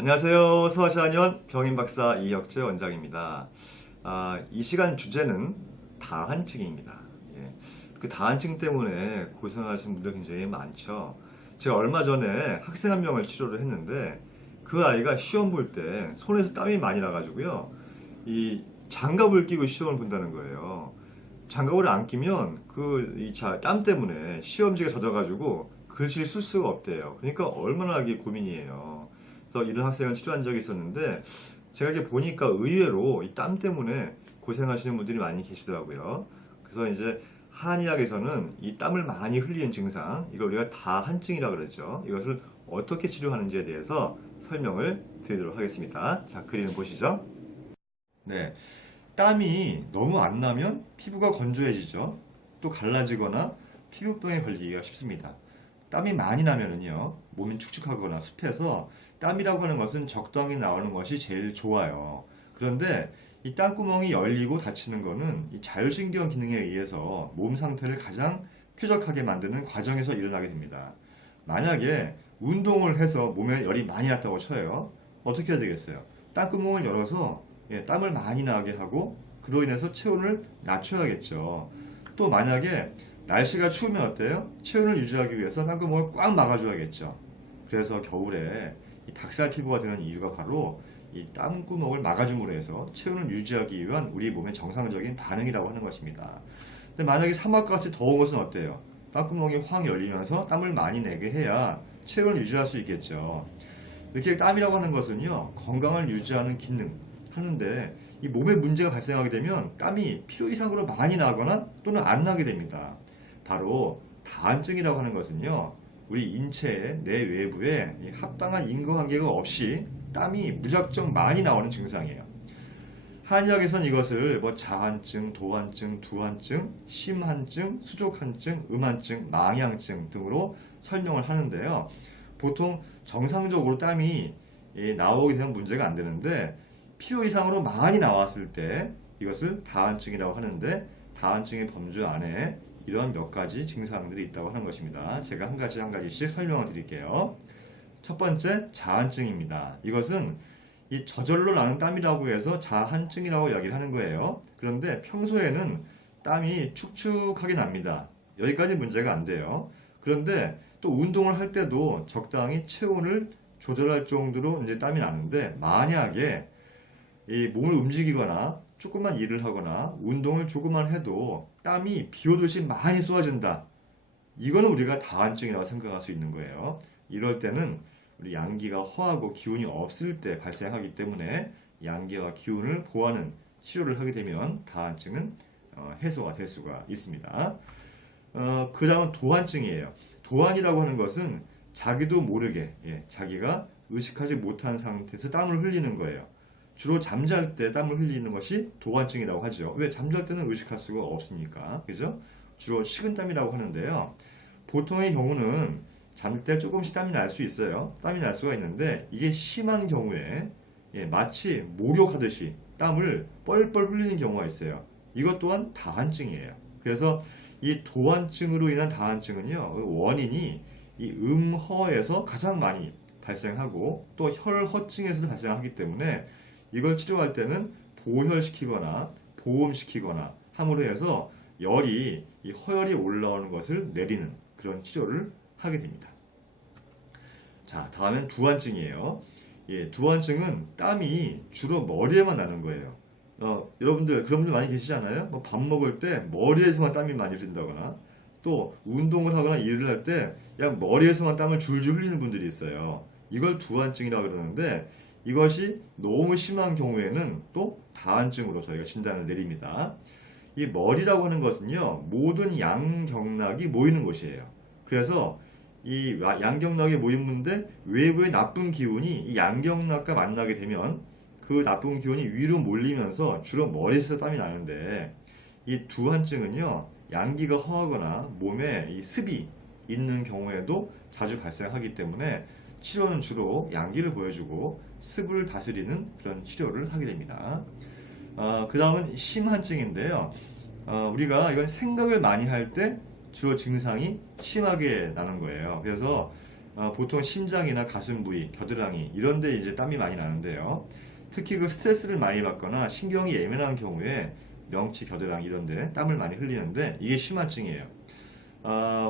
안녕하세요. 소아시아년 병인박사 이혁재 원장입니다. 이 시간 주제는 다한증입니다. 예, 그 다한증 때문에 고생하시는 분들 굉장히 많죠. 제가 얼마 전에 학생 한 명을 치료를 했는데 그 아이가 시험 볼 때 손에서 땀이 많이 나가지고요. 이 장갑을 끼고 시험을 본다는 거예요. 장갑을 안 끼면 땀 때문에 시험지가 젖어가지고 글씨를 쓸 수가 없대요. 그러니까 얼마나 이게 고민이에요. 그래서 이런 학생을 치료한 적이 있었는데 제가 이렇게 보니까 의외로 이 땀 때문에 고생하시는 분들이 많이 계시더라고요. 그래서 이제 한의학에서는 이 땀을 많이 흘리는 증상, 이걸 우리가 다한증이라고 그러죠. 이것을 어떻게 치료하는지에 대해서 설명을 드리도록 하겠습니다. 자, 그림을 보시죠. 네, 땀이 너무 안 나면 피부가 건조해지죠. 또 갈라지거나 피부병에 걸리기가 쉽습니다. 땀이 많이 나면은요, 몸이 축축하거나 습해서 땀이라고 하는 것은 적당히 나오는 것이 제일 좋아요. 그런데 이 땀구멍이 열리고 닫히는 것은 이 자율신경 기능에 의해서 몸 상태를 가장 쾌적하게 만드는 과정에서 일어나게 됩니다. 만약에 운동을 해서 몸에 열이 많이 났다고 쳐요. 어떻게 해야 되겠어요? 땀구멍을 열어서 땀을 많이 나게 하고 그로 인해서 체온을 낮춰야겠죠. 또 만약에 날씨가 추우면 어때요? 체온을 유지하기 위해서 땀구멍을 꽉 막아줘야겠죠. 그래서 겨울에 이 닭살 피부가 되는 이유가 바로 이 땀구멍을 막아줌으로 해서 체온을 유지하기 위한 우리 몸의 정상적인 반응이라고 하는 것입니다. 근데 만약에 사막같이 더운 것은 어때요? 땀구멍이 확 열리면서 땀을 많이 내게 해야 체온을 유지할 수 있겠죠. 이렇게 땀이라고 하는 것은요, 건강을 유지하는 기능 하는데 이 몸에 문제가 발생하게 되면 땀이 필요 이상으로 많이 나거나 또는 안 나게 됩니다. 바로 다한증이라고 하는 것은요, 우리 인체의 내 외부에 합당한 인과관계가 없이 땀이 무작정 많이 나오는 증상이에요. 한의학에선 이것을 자한증, 도한증, 두한증, 심한증, 수족한증, 음한증, 망향증 등으로 설명을 하는데요. 보통 정상적으로 땀이 나오게 되면 문제가 안 되는데 필요 이상으로 많이 나왔을 때 이것을 다한증이라고 하는데, 다한증의 범주 안에 이런 몇 가지 증상들이 있다고 하는 것입니다. 제가 한 가지씩 설명을 드릴게요. 첫 번째, 자한증입니다. 이것은 이 저절로 나는 땀이라고 해서 자한증이라고 이야기를 하는 거예요. 그런데 평소에는 땀이 축축하게 납니다. 여기까지 문제가 안 돼요. 그런데 또 운동을 할 때도 적당히 체온을 조절할 정도로 이제 땀이 나는데, 만약에 이 몸을 움직이거나 조금만 일을 하거나 운동을 조금만 해도 땀이 비 오듯이 많이 쏟아진다. 이거는 우리가 다한증이라고 생각할 수 있는 거예요. 이럴 때는 우리 양기가 허하고 기운이 없을 때 발생하기 때문에 양기와 기운을 보호하는 치료를 하게 되면 다한증은 해소가 될 수가 있습니다. 그 다음은 도한증이에요. 도한이라고 하는 것은 자기도 모르게 자기가 의식하지 못한 상태에서 땀을 흘리는 거예요. 주로 잠잘 때 땀을 흘리는 것이 도한증이라고 하죠. 왜? 잠잘 때는 의식할 수가 없으니까. 그죠? 주로 식은땀이라고 하는데요. 보통의 경우는 잠들 때 조금씩 땀이 날 수 있어요. 땀이 날 수가 있는데 이게 심한 경우에 마치 목욕하듯이 땀을 뻘뻘 흘리는 경우가 있어요. 이것 또한 다한증이에요. 그래서 이 도한증으로 인한 다한증은요, 원인이 이 음허에서 가장 많이 발생하고 또 혈허증에서도 발생하기 때문에 이걸 치료할 때는 보혈시키거나 보험시키거나 함으로 해서 열이 이 허열이 올라오는 것을 내리는 그런 치료를 하게 됩니다. 자, 다음은 두한증이에요. 두한증은 땀이 주로 머리에만 나는 거예요. 여러분들 그런 분들 많이 계시잖아요. 밥 먹을 때 머리에서만 땀이 많이 흐른다거나 또 운동을 하거나 일을 할 때 그냥 머리에서만 땀을 줄줄 흘리는 분들이 있어요. 이걸 두한증이라고 그러는데 이것이 너무 심한 경우에는 또 다한증으로 저희가 진단을 내립니다. 이 머리라고 하는 것은요, 모든 양경락이 모이는 곳이에요. 그래서 이 양경락이 모이는데 외부의 나쁜 기운이 이 양경락과 만나게 되면 그 나쁜 기운이 위로 몰리면서 주로 머리에서 땀이 나는데, 이 두한증은요, 양기가 허하거나 몸에 이 습이 있는 경우에도 자주 발생하기 때문에 치료는 주로 양기를 보여주고 습을 다스리는 그런 치료를 하게 됩니다. 그 다음은 심한증인데요. 우리가 이건 생각을 많이 할 때 주로 증상이 심하게 나는 거예요. 그래서 보통 심장이나 가슴 부위, 겨드랑이 이런 데 이제 땀이 많이 나는데요. 특히 그 스트레스를 많이 받거나 신경이 예민한 경우에 명치, 겨드랑이 이런 데 땀을 많이 흘리는데 이게 심한증이에요.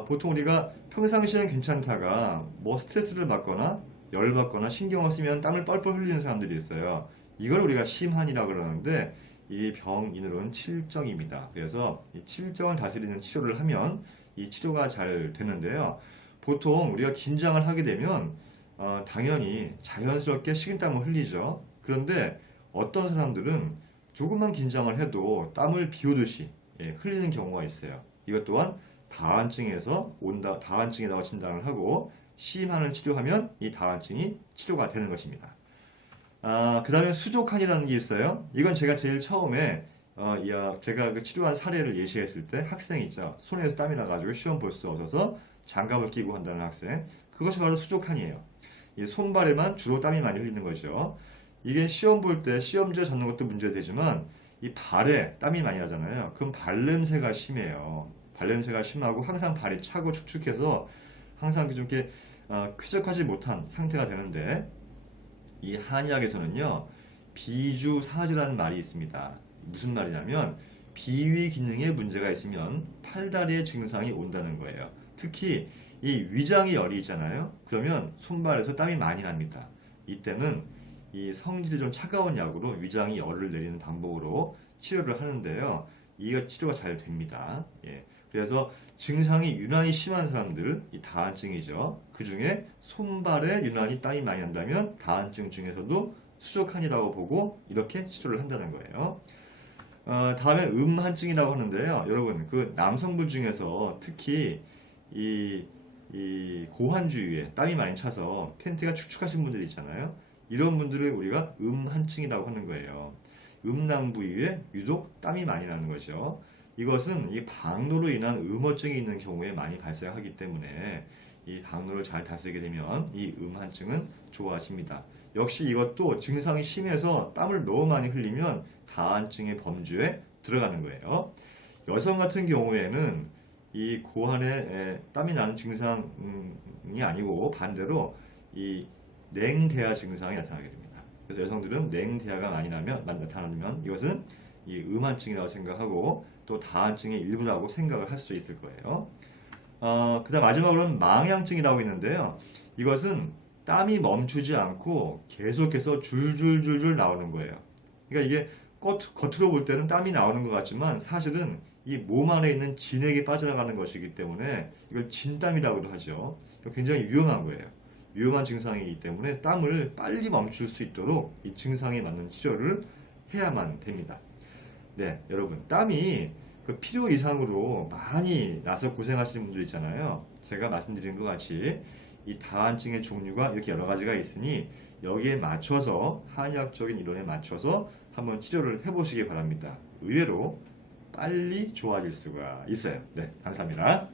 보통 우리가 평상시에는 괜찮다가 뭐 스트레스를 받거나 열받거나 신경을 쓰면 땀을 뻘뻘 흘리는 사람들이 있어요. 이걸 우리가 심한이라고 그러는데 이 병인으로는 칠정입니다. 그래서 이 칠정을 다스리는 치료를 하면 이 치료가 잘 되는데요. 보통 우리가 긴장을 하게 되면 당연히 자연스럽게 식은땀을 흘리죠. 그런데 어떤 사람들은 조금만 긴장을 해도 땀을 비오듯이 흘리는 경우가 있어요. 이것 또한 다한증이라고 진단을 하고 시임하는 치료하면 이 다한증이 치료가 되는 것입니다. 그 다음에 수족한이라는 게 있어요. 이건 제가 제일 처음에 제가 그 치료한 사례를 예시했을 때 학생 있죠. 손에서 땀이 나가지고 시험 볼 수 없어서 장갑을 끼고 한다는 학생. 그것이 바로 수족한이에요. 이 손발에만 주로 땀이 많이 흘리는 거죠. 이게 시험 볼 때 시험지에 적는 것도 문제되지만 이 발에 땀이 많이 나잖아요. 그럼 발냄새가 심해요. 발냄새가 심하고 항상 발이 차고 축축해서 항상 좀 이렇게 쾌적하지 못한 상태가 되는데 이 한의학에서는요 비주사지라는 말이 있습니다. 무슨 말이냐면 비위 기능에 문제가 있으면 팔다리에 증상이 온다는 거예요. 특히 이 위장이 열이 있잖아요. 그러면 손발에서 땀이 많이 납니다. 이때는 이 성질이 좀 차가운 약으로 위장이 열을 내리는 방법으로 치료를 하는데요. 이게 치료가 잘 됩니다. 예. 그래서 증상이 유난히 심한 사람들, 이 다한증이죠. 그 중에 손발에 유난히 땀이 많이 난다면 다한증 중에서도 수족한이라고 보고 이렇게 치료를 한다는 거예요. 다음에 음한증이라고 하는데요. 여러분, 그 남성분 중에서 특히 이 고환 주위에 땀이 많이 차서 팬티가 축축하신 분들 있잖아요. 이런 분들을 우리가 음한증이라고 하는 거예요. 음낭 부위에 유독 땀이 많이 나는 거죠. 이것은 이 방로로 인한 음어증이 있는 경우에 많이 발생하기 때문에 이 방로를 잘 다스리게 되면 이 음한증은 좋아집니다. 역시 이것도 증상이 심해서 땀을 너무 많이 흘리면 다한증의 범주에 들어가는 거예요. 여성 같은 경우에는 이 고환에 땀이 나는 증상이 아니고 반대로 이 냉대하 증상이 나타나게 됩니다. 그래서 여성들은 냉대하가 많이 나타나면 이것은 이 음한증이라고 생각하고 또 다한증의 일부라고 생각을 할 수 있을 거예요. 그다음 마지막으로는 망향증이라고 있는데요. 이것은 땀이 멈추지 않고 계속해서 줄줄줄줄 나오는 거예요. 그러니까 이게 겉으로 볼 때는 땀이 나오는 것 같지만 사실은 이 몸 안에 있는 진액이 빠져나가는 것이기 때문에 이걸 진땀이라고도 하죠. 굉장히 위험한 거예요. 위험한 증상이기 때문에 땀을 빨리 멈출 수 있도록 이 증상에 맞는 치료를 해야만 됩니다. 네, 여러분, 땀이 그 필요 이상으로 많이 나서 고생하시는 분들 있잖아요. 제가 말씀드린 것 같이 이 다한증의 종류가 이렇게 여러 가지가 있으니 여기에 맞춰서 한의학적인 이론에 맞춰서 한번 치료를 해보시기 바랍니다. 의외로 빨리 좋아질 수가 있어요. 네, 감사합니다.